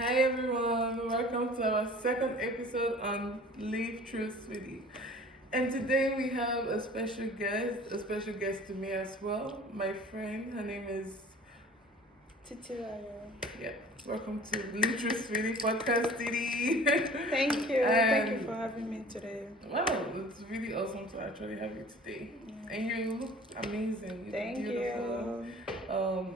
Hi everyone, welcome to our second episode on Live True Sweetie. And today we have a special guest to me as well, my friend. Her name is Titilayo. yeah. Welcome to Live True Sweetie podcast, Titi. Thank you. Thank you And for having me today. wow, it's really awesome to actually have you today. And you look amazing. You look Thank beautiful. you.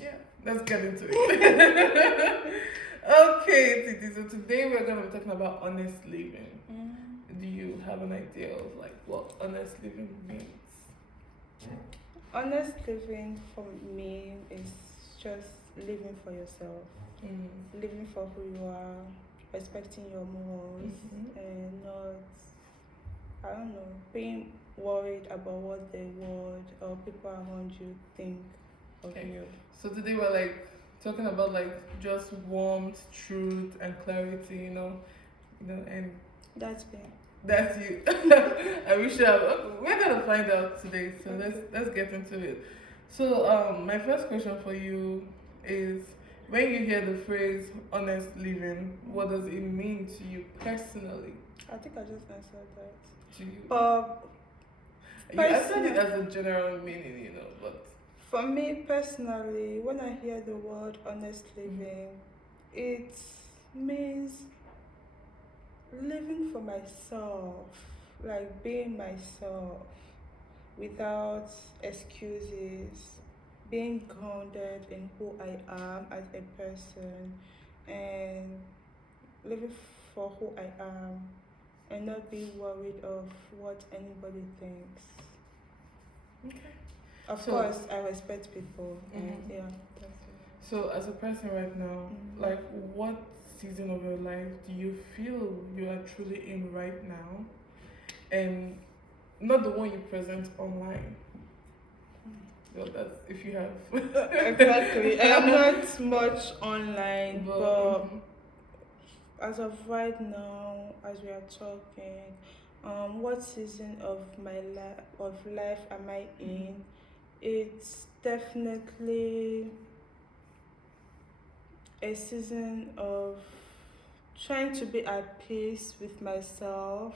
Yeah, let's get into it. Okay, Titi. So today we're gonna be talking about honest living. Do you have an idea of like what honest living means? Honest living for me is just living for yourself, living for who you are, respecting your morals, and not, I don't know, being worried about what the world or people around you think of Okay. you. So today we're like talking about like just warmth, truth, and clarity. And That's me. that's you. I wish we're gonna find out today. So let's get into it. So my first question for you is when you hear the phrase honest living, what does it mean to you personally? I think I just answered that. To you? But You answered it as a general meaning, but for me personally, when I hear the word honest living, it means living for myself, like being myself without excuses, being grounded in who I am as a person, and living for who I am and not be worried of what anybody thinks. okay. Of So- course, I respect people, and Mhm. yeah, that's it. So as a person right now, like what season of your life do you feel you are truly in right now? And not the one you present online. Well, that's if you have. Exactly. I am not much online, but mhm. as of right now, as we are talking, what season of my life am I in? It's definitely a season of trying to be at peace with myself,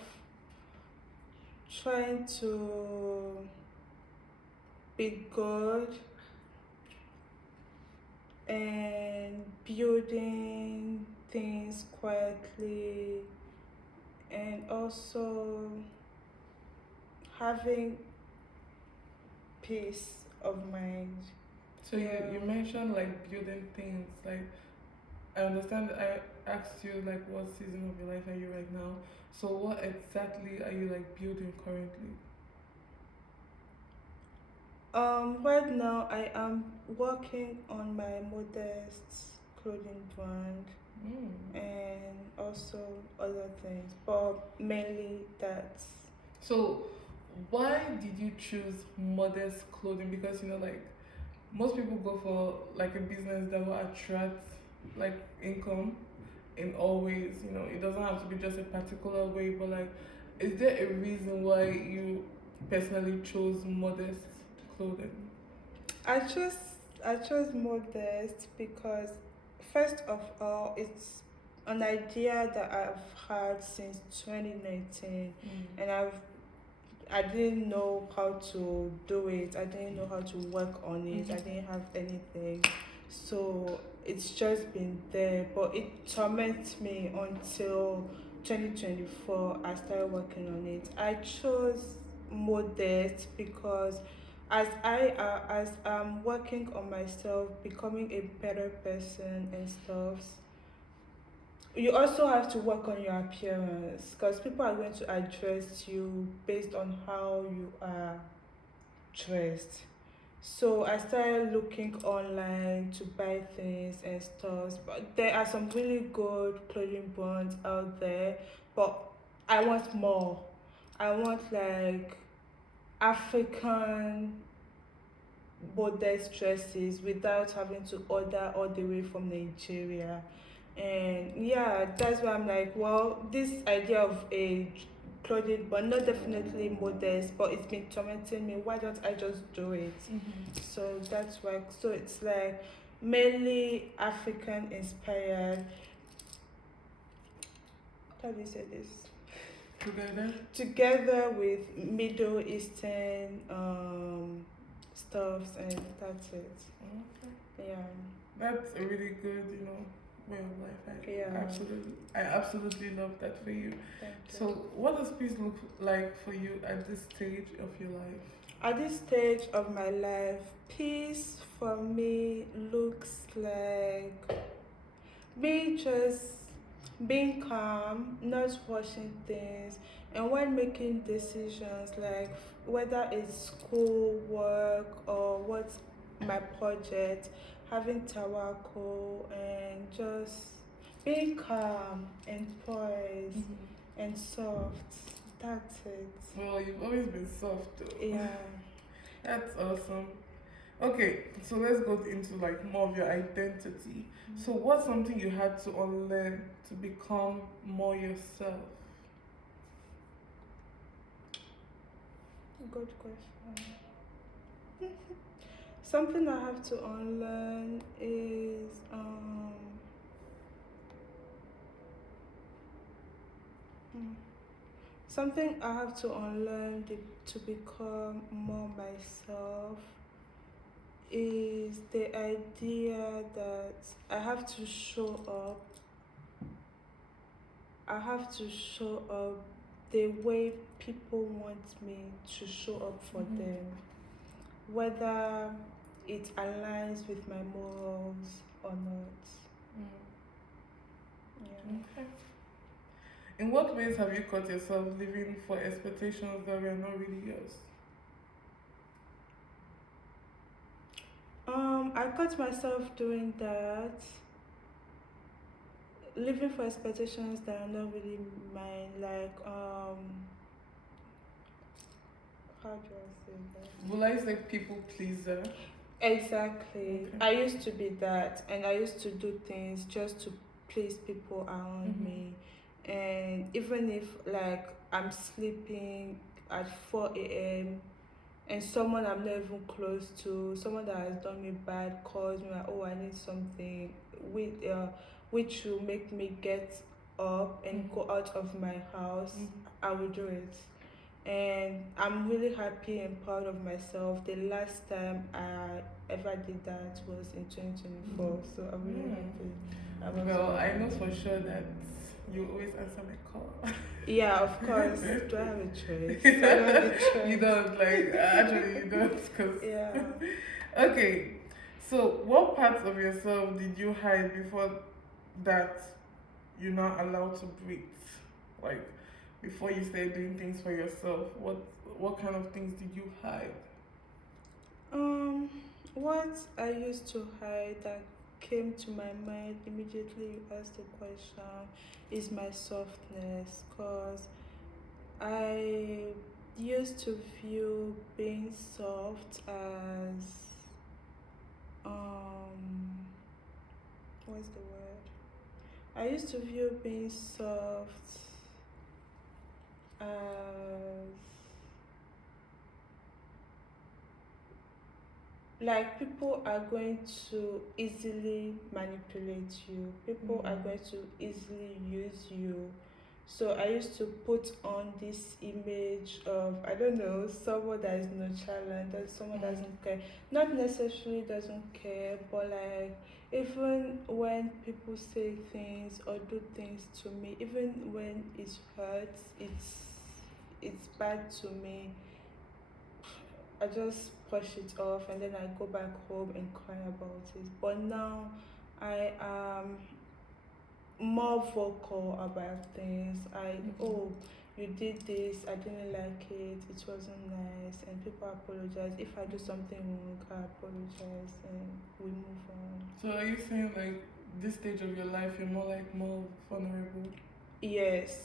trying to be good, and building things quietly, and also having peace of mind. So you mentioned like building things. Like I understand. I asked you like what season of your life are you right now. So what exactly are you like building currently? Right now I am working on my modest clothing brand and also other things, but mainly that. So why did you choose modest clothing? Because like most people go for like a business that will attract like income in all ways. It doesn't have to be just a particular way, but like, is there a reason why you personally chose modest clothing? I chose I chose modest because first of all it's an idea that I've had since 2019, and I didn't know how to do it. I didn't know how to work on it. I didn't have anything. So it's just been there, but it torments me until 2024 I started working on it. I chose modest because as I'm working on myself, becoming a better person and stuff, you also have to work on your appearance because people are going to address you based on how you are dressed. So I started looking online to buy things and stuff, but there are some really good clothing brands out there, but I want more. I want like African modest dresses without having to order all the way from Nigeria. And yeah, that's why I'm like, well, this idea of a clothing, but not definitely modest, but it's been tormenting me. Why don't I just do it? So that's why. So it's like mainly African inspired. How do you say this? Together. Together with Middle Eastern stuffs, and that's it. Okay. Yeah. That's a really good, way of life. Yeah. I absolutely love that for you. Thank So, you. what does peace look like for you at this stage of your life? At this stage of my life, peace for me looks like me just being calm, not rushing things, and when making decisions, like whether it's school, work, or what's my project, having tawakal and just being calm and poised and soft. That's it. Well, you've always been soft, though. Yeah. That's awesome. Okay, so let's go into like more of your identity. So, what's something you had to unlearn to become more yourself? Good question. Something I have to unlearn is hmm, something I have to unlearn to become more myself is the idea that I have to show up. I have to show up the way people want me to show up for them, whether it aligns with my morals or not. Yeah. Okay. In what ways have you caught yourself living for expectations that were not really yours? I caught myself doing that, living for expectations that are not really mine. Like, how do I say that? Will I say people pleaser? Exactly. Okay. I used to be that, and I used to do things just to please people around me. And even if, like, I'm sleeping at 4 a.m., and someone I'm not even close to, someone that has done me bad, calls me like, oh, I need something, which will make me get up and go out of my house, I will do it. And I'm really happy and proud of myself. The last time I ever did that was in 2024, so I'm really happy. Well, I know for sure that you always answer my call. Yeah, of course. Do I have a choice? I don't have a choice. You don't, like, actually, you don't, because. Yeah. Okay, so what parts of yourself did you hide before that you're not allowed to breathe? Like, before you started doing things for yourself, what kind of things did you hide? What I used to hide that came to my mind immediately you asked the question is my softness, because I used to view being soft as what's the word? I used to view being soft as like people are going to easily manipulate you, people are going to easily use you. So I used to put on this image of, I don't know, someone that is nonchalant, that someone doesn't care, not necessarily doesn't care, but like even when people say things or do things to me, even when it hurts, it's bad to me, I just push it off and then I go back home and cry about it. But now I am more vocal about things. Oh, you did this, I didn't like it, it wasn't nice, and people apologize. If I do something wrong, I apologize and we move on. So are you saying like this stage of your life you're more vulnerable? Yes,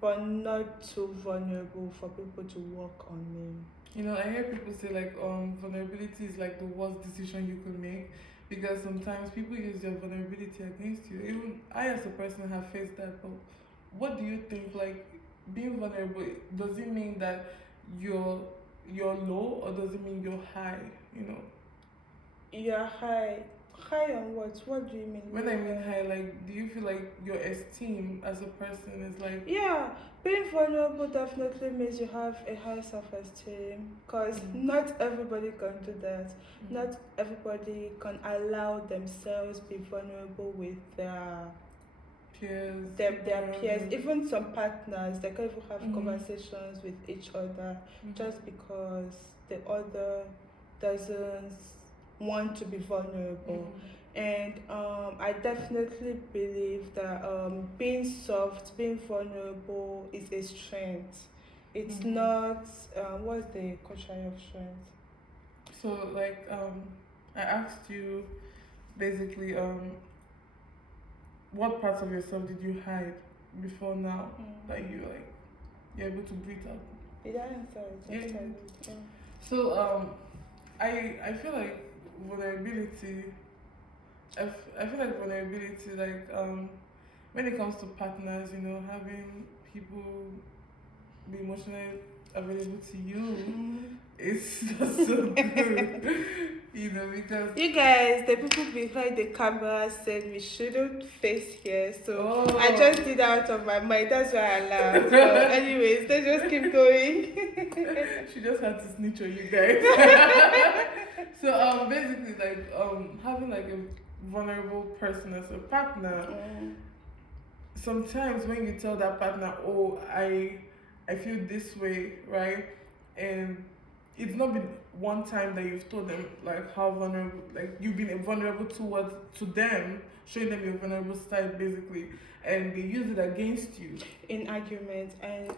but not too vulnerable for people to work on me. I hear people say like vulnerability is like the worst decision you could make, because sometimes people use their vulnerability against you. Even I as a person have faced that, but what do you think, like being vulnerable, does it mean that you're low, or does it mean you're high? You're high High on what? What do you mean? When I mean high, like, do you feel like your esteem as a person is like, Yeah, being vulnerable definitely means you have a high self-esteem because mm, not everybody can do that. mm, Not everybody can allow themselves be vulnerable with peers, their peers, around even some partners. They can even have them? conversations with each other Mhm, just because the other doesn't want to be vulnerable. mhm, And I definitely believe that being soft, being vulnerable is a strength. It's mhm. not, what's the contrary of strength? So like I asked you basically what parts of yourself did you hide before now that you like you're able to breathe out? Did I answer it? Yeah. Yes, I did. Yeah. So I feel like vulnerability. I feel like vulnerability like when it comes to partners, you know, having people be emotionally available to you, it's just so good, you know, because You guys, the people behind the camera said we shouldn't face here, so I oh. just did that out of my mind. That's why I laughed. But anyways, let's just keep going. She just had to snitch on you guys. So basically like having like a vulnerable person as a partner, sometimes when you tell that partner, oh, I feel this way, right? And it's not been one time that you've told them like how vulnerable, like you've been vulnerable towards to them, showing them your vulnerable side basically, and they use it against you. In arguments, and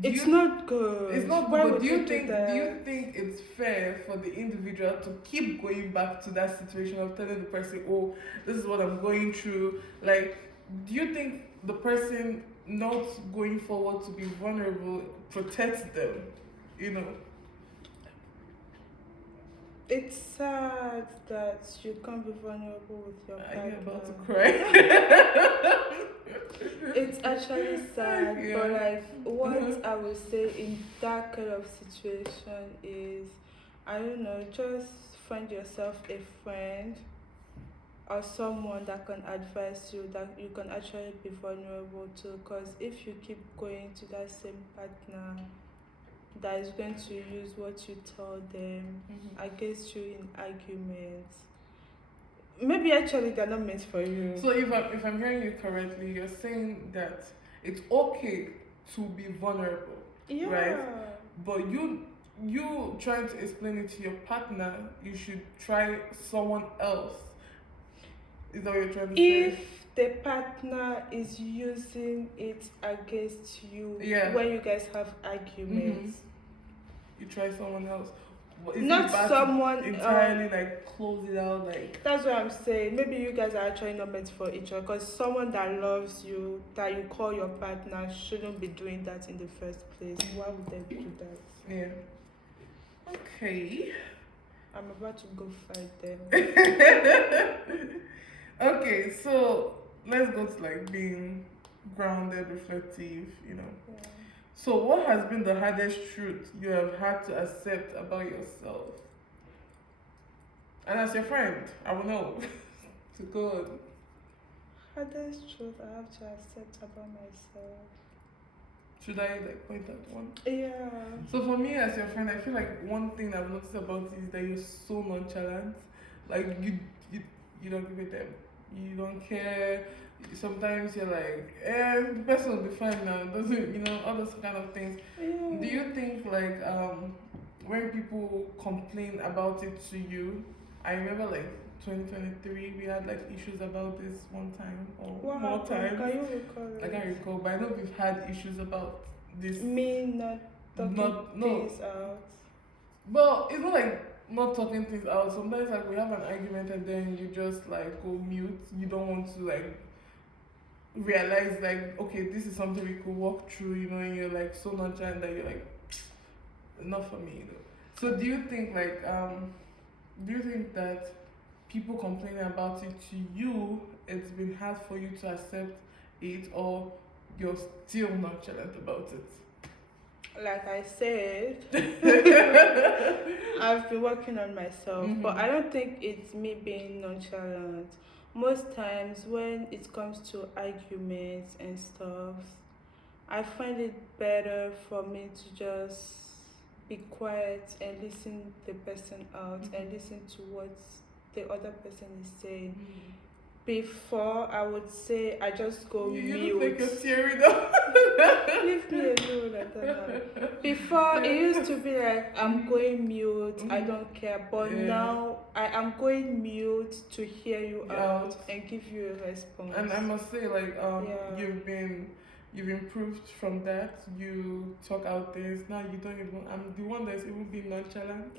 Do it's you not good. It's not Why good, but would do you you do think that? do you think it's fair for the individual to keep going back to that situation of telling the person, oh, this is what I'm going through? Like, do you think the person not going forward to be vulnerable protects them? You know? It's sad that you can't be vulnerable with your Are you about to partner. cry? It's actually sad, but Yeah. like what I would say in that kind of situation is, I don't know, just find yourself a friend or someone that can advise you, that you can actually be vulnerable to. Because if you keep going to that same partner that is going to use what you tell them Mhm. against you in arguments, maybe actually they're not meant for you. So if I'm hearing you correctly, you're saying that it's okay to be vulnerable, Yeah. right? But you trying to explain it to your partner, you should try someone else. Is that what you're trying to If say? the partner is using it against you Yeah. when you guys have arguments, You try someone else. But is not it bad someone to entirely like close it out like that's what I'm saying. Maybe you guys are actually not meant for each other, because someone that loves you, that you call your partner, shouldn't be doing that in the first place. Why would they do that? yeah. Okay. I'm about to go fight them. Okay, so let's go to like being grounded, reflective, you know. Yeah. So what has been the hardest truth you have had to accept about yourself? And as your friend, I will know. To God. Hardest truth I have to accept about myself. Should I like point out one? Yeah. So for me as your friend, I feel like one thing I've noticed about you is that you're so nonchalant. Like you don't give a damn. You don't care. Sometimes you're like, the person will be fine now. Doesn't all those kind of things. Yeah. Do you think like when people complain about it to you? I remember like 2023 we had like issues about this one time or What more happened? times. Can you recall I it? can't recall, but I know we've had issues about this. Me not talking No. things out. But it's not like not talking things out. Sometimes like we have an argument and then you just like go mute. You don't want to like realize like okay, this is something we could walk through, and you're like so nonchalant that you're like not for me, So do you think like do you think that people complaining about it to you, it's been hard for you to accept it, or you're still nonchalant about it? Like I said, I've been working on myself, but I don't think it's me being nonchalant. Most times, when it comes to arguments and stuff, I find it better for me to just be quiet and listen the person out and listen to what the other person is saying. Before, I would say I just go You look like mute. you're tearing up. Leave me alone, I don't know. Before, it used to be like I'm going mute, I don't care. But now I am going mute to hear you out and give you a response. And I must say, like, Yeah. you've improved from that. You talk out things. Now you don't even. I'm the one that's even being nonchalant,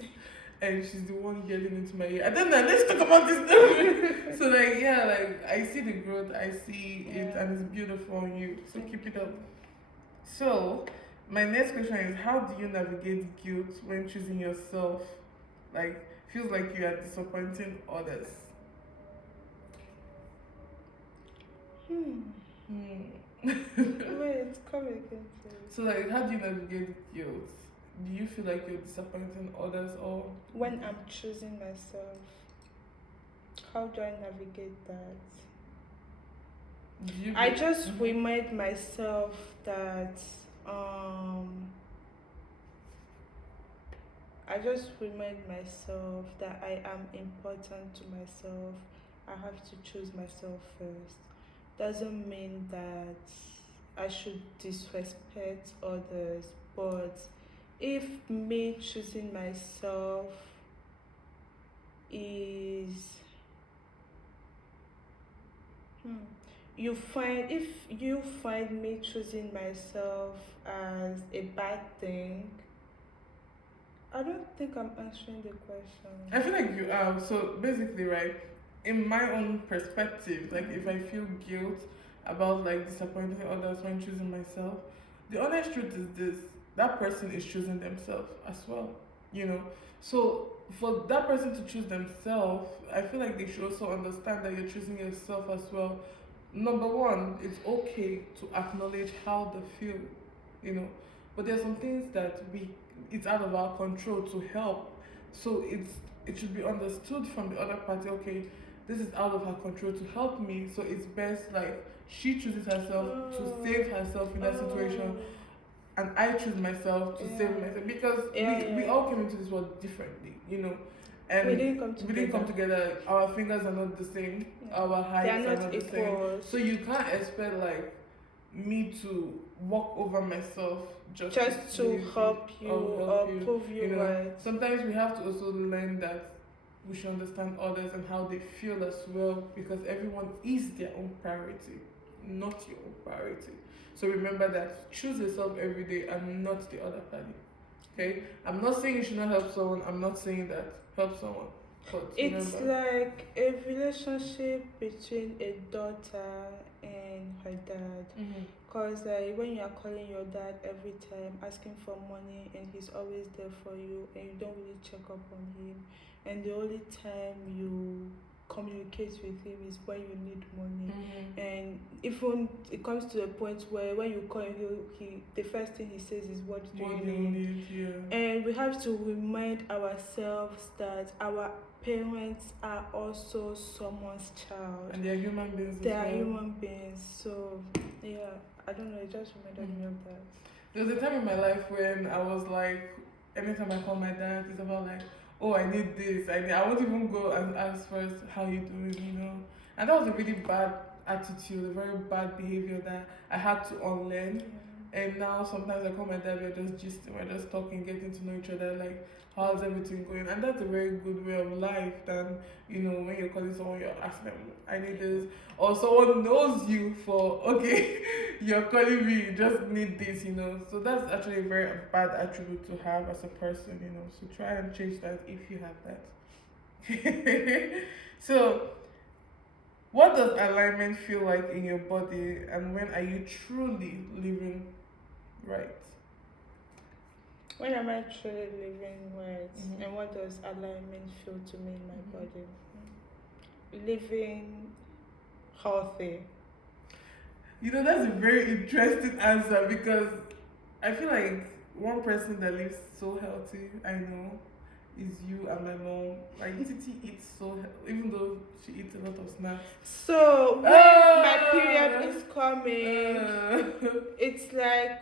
and she's the one yelling into my ear. I don't know. Let's talk about this now. So like, yeah, like I see the growth. I see it, and it's beautiful on you. So keep it up. So, my next question is: how do you navigate guilt when choosing yourself? Like, feels like you are disappointing others. Wait, come again, please. So, like, how do you navigate guilt? Do you feel like you're disappointing others, or When I'm choosing myself, how do I navigate that? do you? I just remind myself that I just remind myself that I am important to myself. I have to choose myself first. Doesn't mean that I should disrespect others, but if me choosing myself is if you find me choosing myself as a bad thing, I don't think I'm answering the question. I feel like you are. So basically, right, in my own perspective, like if I feel guilt about like disappointing others when choosing myself, the honest truth is this: that person is choosing themselves as well. You know. So for that person to choose themselves, I feel like they should also understand that you're choosing yourself as well. Number one, it's okay to acknowledge how they feel, you know. But there's some things that it's out of our control to help. So it should be understood from the other party, okay, this is out of her control to help me. So it's best like she chooses herself to save herself in that situation, and I choose myself to save myself because we all came into this world differently, you know. And We didn't come together. we didn't come together. Our fingers are not the same. Our heights They are not the same. equal. So you can't expect like me to walk over myself just to please help you or prove you know, right. sometimes we have to also learn that we should understand others and how they feel as well, because everyone is their own priority, not your own priority. So remember that. Choose yourself every day and not the other party. Okay? I'm not saying you should not help someone. I'm not saying that help someone. But It's remember, like a relationship between a daughter and her dad. Because when you are calling your dad every time, asking for money, and he's always there for you, and you don't really check up on him, and the only time you communicate with him is when you need money. And even it comes to a point where when you call him, he the first thing he says is, what do you need? And we have to remind ourselves that our parents are also someone's child. And they are human beings. They are human beings. So yeah, I don't know, it just reminded me of that. There was a time in my life when I was like, anytime I call my dad, it's about like, oh, I need this. I won't even go and ask first how you doing, you know. And that was a really bad attitude, a very bad behavior that I had to unlearn. And now sometimes I call my dad, we're just gisting, we're just talking, getting to know each other, like how's everything going? And that's a very good way of life than, you know, when you're calling someone, you're asking them, I need this. Or someone knows you for, okay, you're calling me, you just need this, you know. So that's actually a very bad attribute to have as a person, you know. So try and change that if you have that. So, what does alignment feel like in your body, and when are you truly living right? When am I truly living right? And what does alignment feel to me in my body? Living healthy. You know, that's a very interesting answer, because I feel like one person that lives so healthy, I know, is you and my mom. Like Titi eats so even though she eats a lot of snacks. So when my period is coming, it's like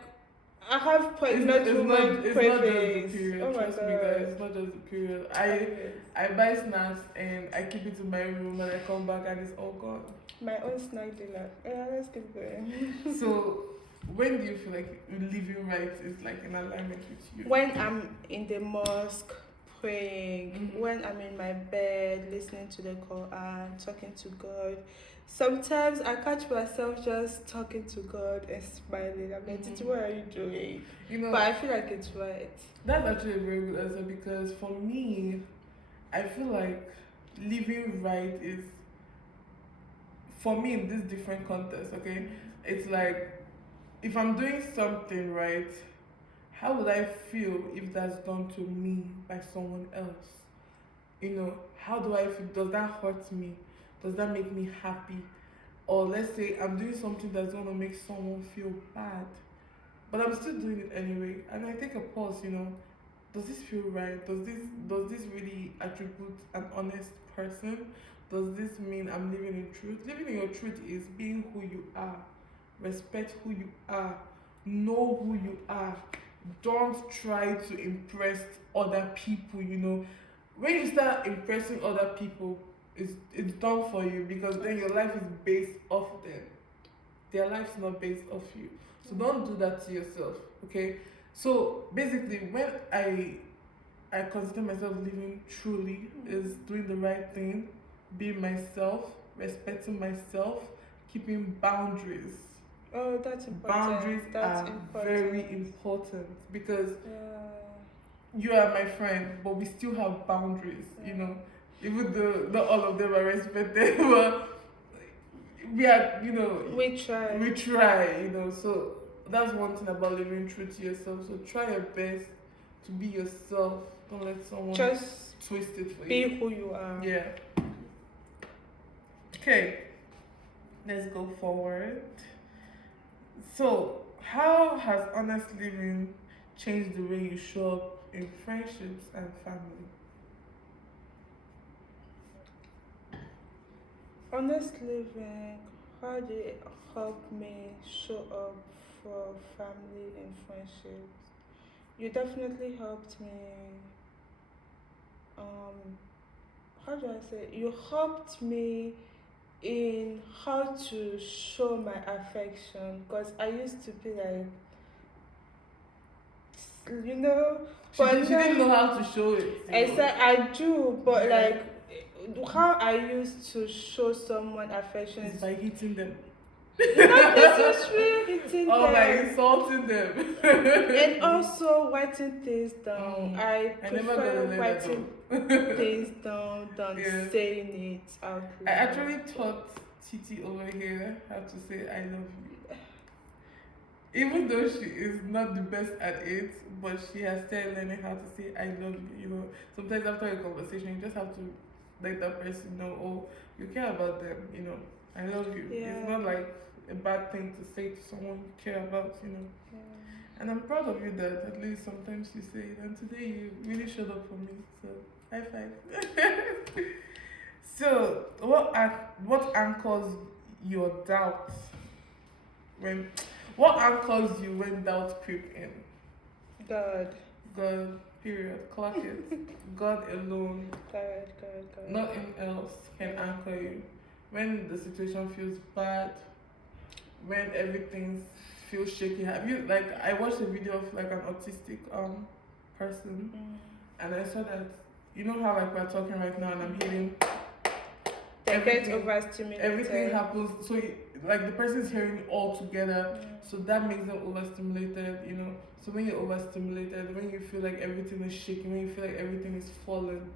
I have pregnant woman it's not just the cravings. period. Oh my Trust me, guys. god. It's not just the period. Anyways, I buy snacks and I keep it in my room and I come back and it's all gone. my own snack dealer. Yeah, let's keep going. So when do you feel like living right is like in alignment with you? When I'm in the mosque praying, Mhm. when I'm in my bed listening to the Quran, talking to God. Sometimes I catch myself just talking to God and smiling. I'm like, Titi, what are you doing? You know, But I feel like it's right. that's actually a very good answer because for me, I feel like living right is for me in this different context, okay? It's like if I'm doing something right, how would I feel if that's done to me by someone else? You know, how do I feel? Does that hurt me? Does that make me happy? Or let's say I'm doing something that's gonna make someone feel bad, but I'm still doing it anyway. And I take a pause, you know, does this feel right? Does this really attribute an honest person? Does this mean I'm living in truth? Living in your truth is being who you are, respect who you are, know who you are. Don't try to impress other people, you know. When you start impressing other people, it's done for you because then your life is based off them. Their life's not based off you. So don't do that to yourself, okay? So basically, when I consider myself living truly is doing the right thing, being myself, respecting myself, keeping boundaries. Oh, that's important. Boundaries That's are important. very important because Yeah. you are my friend, but we still have boundaries, you know. Even though not all of them are respected, but we are, you know, We try. we try, you know. So that's one thing about living true to yourself. So try your best to be yourself. Don't let someone Just twist it for be you. who you are. Yeah. Okay. Let's go forward. So, how has honest living changed the way you show up in friendships and family? Honest living, how did it help me show up for family and friendships? You definitely helped me. How do I say? You helped me in how to show my affection because I used to be like, you know, She didn't know how to show it. I said I do, but Yeah. like how I used to show someone affection It's is by hitting them. not necessarily hitting Or by them. insulting them. And also writing things down. I I never got a prefer letter writing though. things down than Yeah. saying it out I loud. actually taught Titi over here how to say I love you. Even though she is not the best at it, but she has started learning how to say I love you. You know, sometimes after a conversation, you just have to let that person know, oh, you care about them. You know, I love you. Yeah. It's not like a bad thing to say to someone you care about. You know, Yeah. and I'm proud of you that at least sometimes you say it. And today you really showed up for me. So high five. So what anchors your doubts when what anchors you when doubt creep in? God. God, period. Clock it. God alone, God. nothing else can anchor you. When the situation feels bad, when everything feels shaky. Have you like I watched a video of like an autistic person and I saw that you know how like we're talking right now and I'm hearing They get everything overstimulated. everything happens so like the person's hearing it all together, so that makes them overstimulated, you know. So when you're overstimulated, when you feel like everything is shaking, when you feel like everything is falling,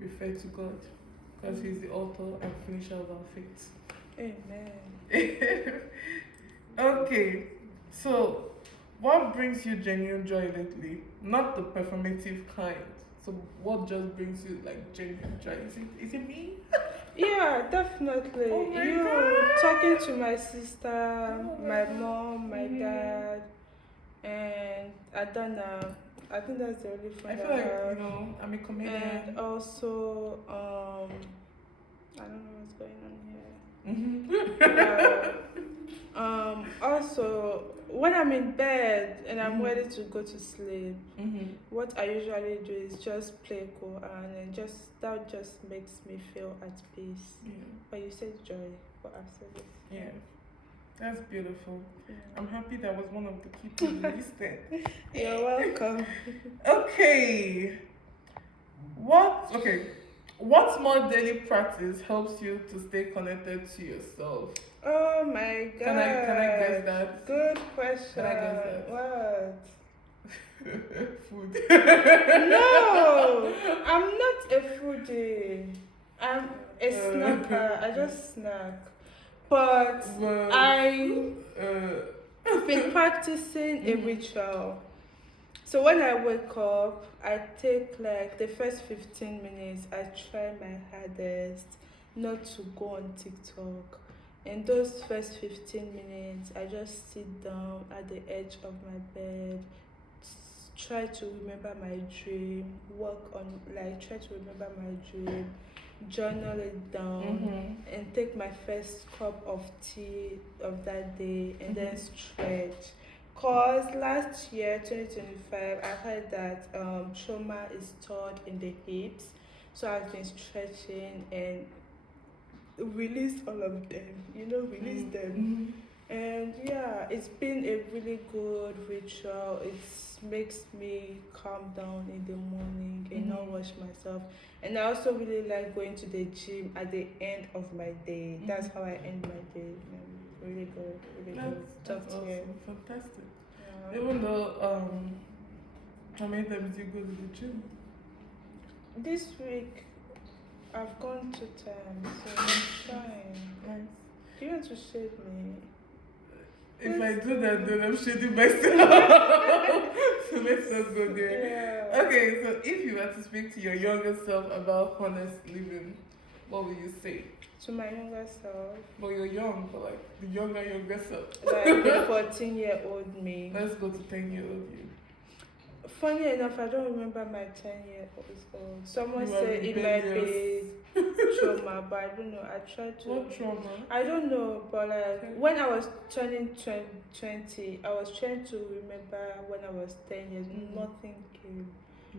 refer to God because he's the author and finisher of our faith. Amen. Okay, so what brings you genuine joy lately? Not the performative kind. So what just brings you like genuine joy? Is it me? Yeah, definitely. Oh my You God. talking to my sister, Oh my my God. mom, my Mhm. dad, and I don't know. I think that's the only I friend feel I like, have. I'm a And comedian. also, I don't know what's going on here. Mm-hmm. Also, when I'm in bed and I'm Mm-hmm. ready to go to sleep, Mm-hmm. what I usually do is just play Quran, and that just makes me feel at peace. Yeah. But you said joy, but I said it. Yeah. That's beautiful. Yeah. I'm happy that was one of the key things you listed. You're welcome. Okay. What small daily practice helps you to stay connected to yourself? Oh my Can I guess god. that? Good question. Can I guess that? What? Food. No, I'm not a foodie. I'm a snacker. I just snack. But Well, I've uh, been practicing a mhm, ritual. So when I wake up, I take like the first 15 minutes, I try my hardest not to go on TikTok. In those first 15 minutes, I just sit down at the edge of my bed, try to remember my dream, try to remember my dream, journal it down, mhm, and take my first cup of tea of that day, and then mhm, stretch. Cause last year, 2025, I heard that trauma is stored in the hips, so I've been stretching and release all of them. Release mhm, them. mhm. And yeah, it's been a really good ritual. It makes me calm down in the morning and not Mhm. rush myself. And I also really like going to the gym at the end of my day. That's Mhm. how I end my day. Really good, really That's good. that's Talk to you. awesome, fantastic. Yeah. Even though how many times do you go to the gym? This week I've gone 2 times, so I'm trying. Nice. Do you want to shave me? If I Let's do that, go. then I'm shitting myself. So let's not go there. Yeah. Okay, so if you were to speak to your younger self about honest living, what would you say? To my younger self. Well, you're young, but like the younger self. Like the 14-year-old me. Let's go to 10-year-old you. Funny enough, I don't remember my 10-year-old. Someone You are said it might rebellious. be trauma, but I don't know. I tried to. What trauma? I don't know, but like Okay. when I was turning 20, I was trying to remember when I was 10 years. Nothing came.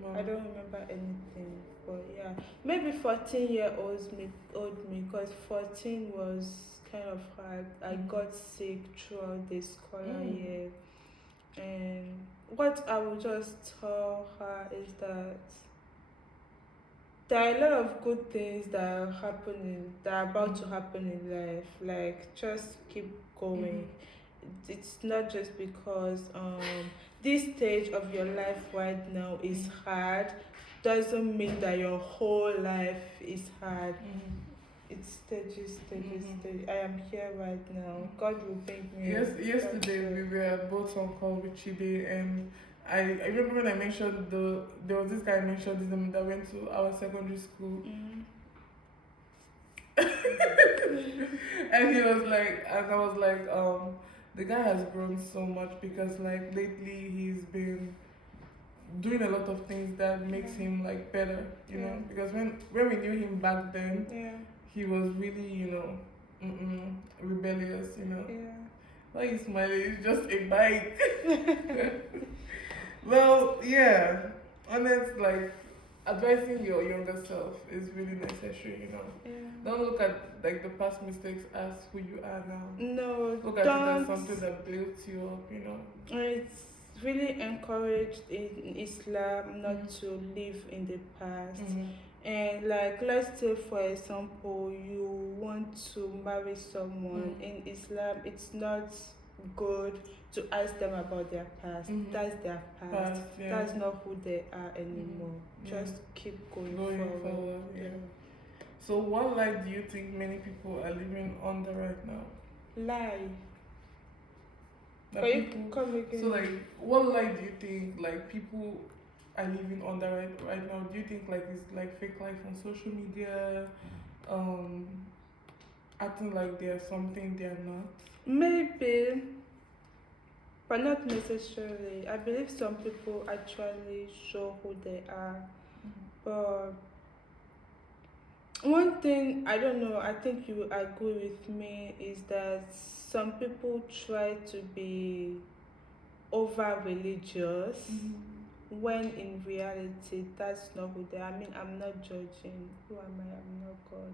No. I don't remember anything. But yeah, maybe 14-year-olds old me, because 14 was kind of hard. I got sick throughout the scholar year. And what I would just tell her is that there are a lot of good things that are about to happen in life. Like, just keep going. It's not just because this stage of your life right now is hard, doesn't mean that your whole life is hard. It's stages. I am here right now. God will bring me. Yes, yesterday we were both on call with Chide, and I remember when I mentioned there was this guy I mentioned him that went to our secondary school. And he was like, and I was like, the guy has grown so much because like lately he's been doing a lot of things that makes him like better, you know, because when we knew him back then, he was really, rebellious, you know. Why are you smiling? It's just a bike. Well, yeah. Honest, like, advising your younger self is really necessary, you know. Don't look at like the past mistakes as who you are now. No, Look at it don't. as something that built you up, you know. It's really encouraged in Islam not to live in the past. And like, let's say for example, you want to marry someone in Islam, it's not good to ask them about their past. That's their past. That's not who they are anymore. Just keep going forward. Yeah. So what lie do you think many people are living under right now? Lie. That Can you people, come again? so like, what lie do you think like people are living under right now? Do you think like it's like fake life on social media, acting like they're something they're not? Maybe. but not necessarily. I believe some people actually show who they are. But one thing I don't know, I think you will agree with me, is that some people try to be over religious when in reality that's not who they are. I mean, I'm not judging. Who am I? I'm not God.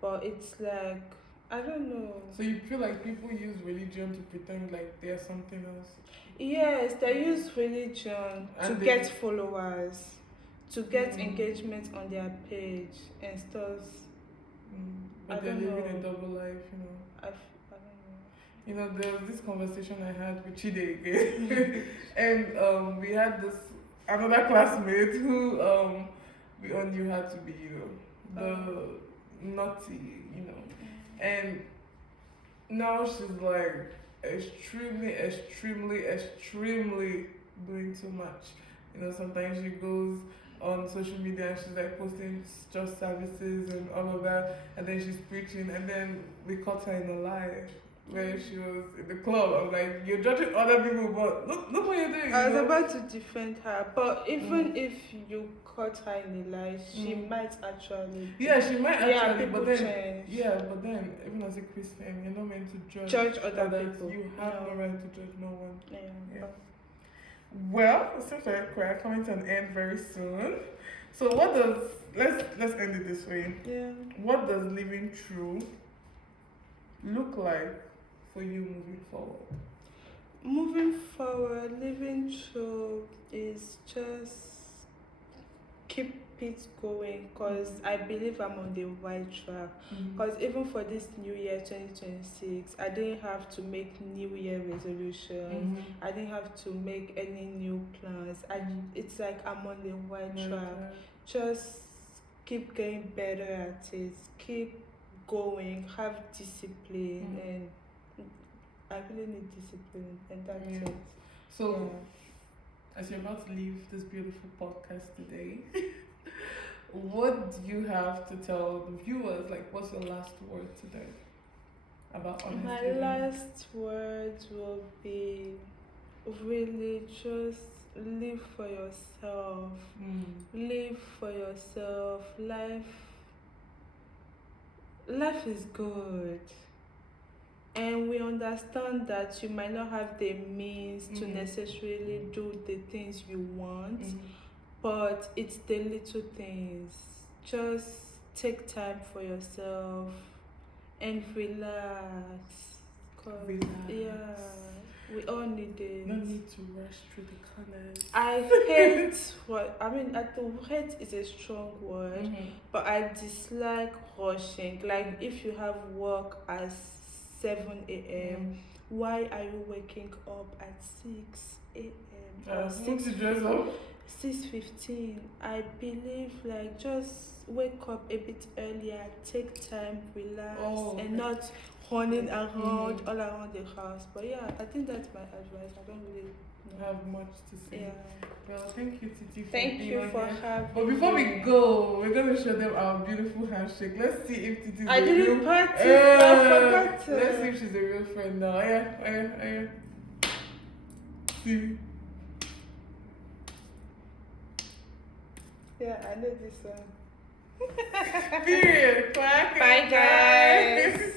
But it's like, I don't know. So you feel like people use religion to pretend like they're something else? Yes, they use religion to And they, get followers, to get Mm. engagement on their page and stuff. but I they're don't living a know. double life, you know. I don't know. You know, there was this conversation I had with Chide again, and we had this another classmate who we all knew had to be, you know, the naughty, you know, and now she's like extremely doing too much. You know, sometimes she goes on social media and she's like posting just services and all of that, and then she's preaching, and then we caught her in a lie where she was in the club. I'm like, you're judging other people, but look what you're doing. I you was know? about to defend her, but even if you caught her in a lie, she might actually. Yeah, she might actually, people but then change. but then even as a Christian, you're not meant to Judge other others. people. You have No. no right to judge no one. Yeah. Well, it seems like we're coming to an end very soon. So what does let's end it this way. Yeah. What does living true look like for you moving forward? Moving forward, living true is just keep it going, because I believe I'm on the right track. Because even for this new year 2026, I didn't have to make new year resolutions. I didn't have to make any new plans. It's like I'm on the right track. Just keep getting better at it. Keep going. Have discipline, and I really need discipline, and that's it. So, as you're about to leave this beautiful podcast today, what do you have to tell the viewers? Like, what's your last word today about honesty? My last words will be really just live for yourself. Live for yourself. Life is good. And we understand that you might not have the means to necessarily do the things you want, but it's the little things. Just take time for yourself and relax. Yeah, we all need it. No need to rush through the colors. I hate hate is a strong word, but I dislike rushing. Like, if you have work at 7 a.m., why are you waking up at 6 a.m. or 6:15? I believe, like, just wake up a bit earlier, take time, relax, and not running around all around the house. But yeah, I think that's my advice. I don't really have much to say. Yeah. Well, thank you, Titi, for Thank being you on for here. having But before we me. go, we're going to show them our beautiful handshake. Let's see if Titi's I a didn't real... practice. I forgot to. Let's see if she's a real friend now. Yeah. See. Yeah, I know this one. Period. Bye, Bye, guys.